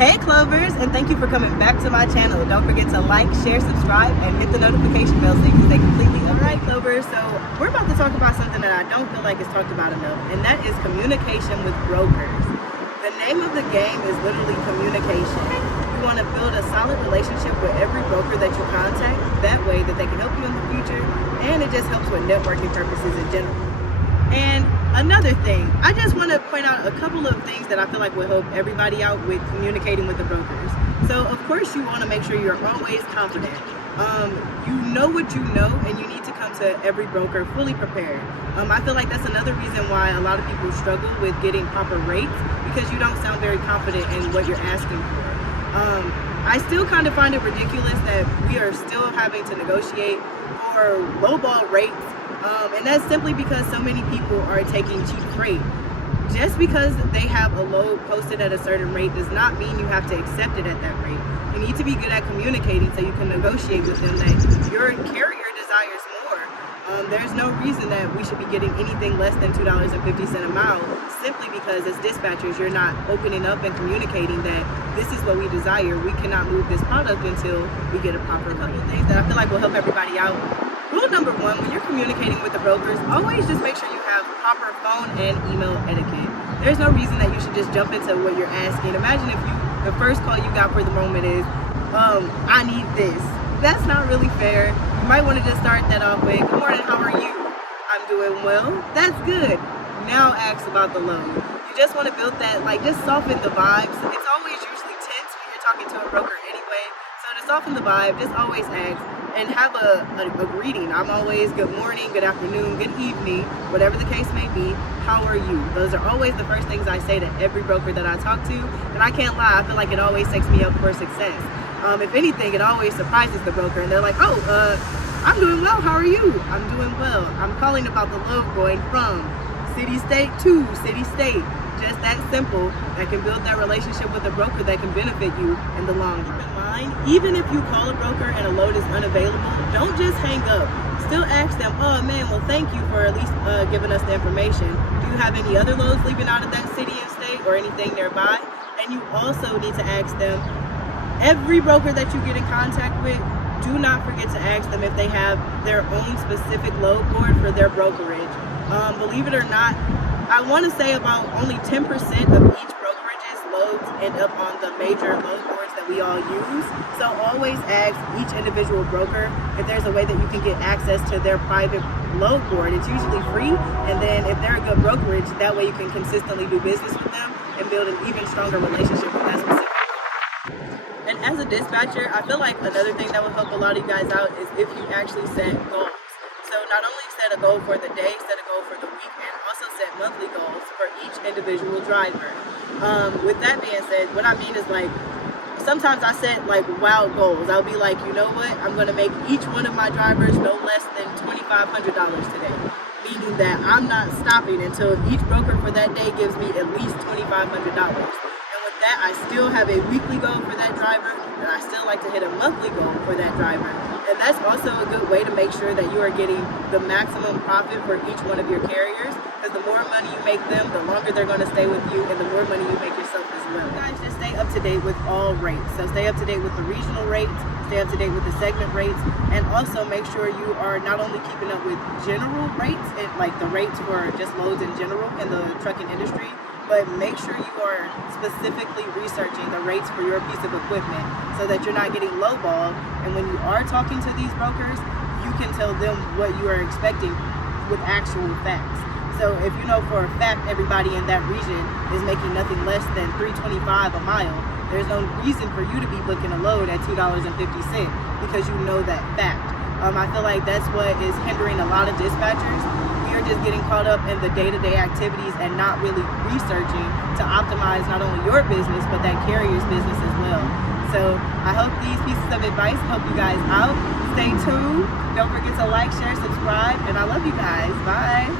Hey Clovers, and thank you for coming back to my channel. Don't forget to like, share, subscribe, and hit the notification bell so you can stay completely up. Alright Clovers, so we're about to talk about something that I don't feel like is talked about enough, and that is communication with brokers. The name of the game is literally communication. You want to build a solid relationship with every broker that you contact. That way that they can help you in the future, and it just helps with networking purposes in general. And another thing, I just want to point out a couple of things that I feel like will help everybody out with communicating with the brokers. So of course you want to make sure you're always confident. You know what you know, and you need to come to every broker fully prepared. I feel like that's another reason why a lot of people struggle with getting proper rates, because you don't sound very confident in what you're asking for. I still kind of find it ridiculous that we are still having to negotiate for lowball rates. And that's simply because so many people are taking cheap freight. Just because they have a load posted at a certain rate does not mean you have to accept it at that rate. You need to be good at communicating so you can negotiate with them that your carrier desires more. There's no reason that we should be getting anything less than $2.50 a mile, simply because as dispatchers you're not opening up and communicating that this is what we desire. We cannot move this product until we get a proper rate. Things that I feel like will help everybody out. Rule number one, when you're communicating with the brokers, always just make sure you have proper phone and email etiquette. There's no reason that you should just jump into what you're asking. Imagine if the first call you got for the moment is, I need this. That's not really fair. You might want to just start that off with, good morning, how are you? I'm doing well. That's good. Now ask about the load. You just want to build that, just soften the vibes. It's always usually tense when you're talking to a broker anyway. So to soften the vibe, just always ask. And have a greeting. I'm always good morning, good afternoon, good evening, whatever the case may be. How are you? Those are always the first things I say to every broker that I talk to. And I can't lie, I feel like it always sets me up for success. If anything, it always surprises the broker, and they're like, I'm doing well, how are you? I'm doing well. I'm calling about the load going from city state to city state. Just that simple. That can build that relationship with a broker that can benefit you in the long run. Even if you call a broker and a load is unavailable, don't just hang up. Still ask them, oh man, well thank you for at least giving us the information. Do you have any other loads leaving out of that city and state or anything nearby? And you also need to ask them, every broker that you get in contact with, do not forget to ask them if they have their own specific load board for their brokerage. Believe it or not, I want to say about only 10% of each brokerage's loads end up on the major load boards that we all use. So always ask each individual broker if there's a way that you can get access to their private load board. It's usually free, and then if they're a good brokerage, that way you can consistently do business with them and build an even stronger relationship with that specific broker. And as a dispatcher, I feel like another thing that will help a lot of you guys out is if you actually set goals. So not only set a goal for the day, set a goal for the week, and also set monthly goals for each individual driver. With that being said, what I mean is sometimes I set wild goals. I'll be like, you know what? I'm going to make each one of my drivers no less than $2,500 today. Meaning that I'm not stopping until each broker for that day gives me at least $2,500. And with that, I still have a weekly goal for that driver, and I still like to hit a monthly goal for that driver. And that's also a good way to make sure that you are getting the maximum profit for each one of your carriers, because the more money you make them, the longer they're going to stay with you, and the more money you make yourself as well. You guys just stay up to date with all rates. So stay up to date with the regional rates, stay up to date with the segment rates, and also make sure you are not only keeping up with general rates, and the rates for just loads in general in the trucking industry, but make sure you are specifically researching the rates for your piece of equipment so that you're not getting lowballed. And when you are talking to these brokers, you can tell them what you are expecting with actual facts. So if you know for a fact everybody in that region is making nothing less than $3.25 a mile, there's no reason for you to be booking a load at $2.50 because you know that fact. I feel like that's what is hindering a lot of dispatchers. We are just getting caught up in the day-to-day activities and not really researching to optimize not only your business, but that carrier's business as well. So I hope these pieces of advice help you guys out. Stay tuned. Don't forget to like, share, subscribe, and I love you guys. Bye.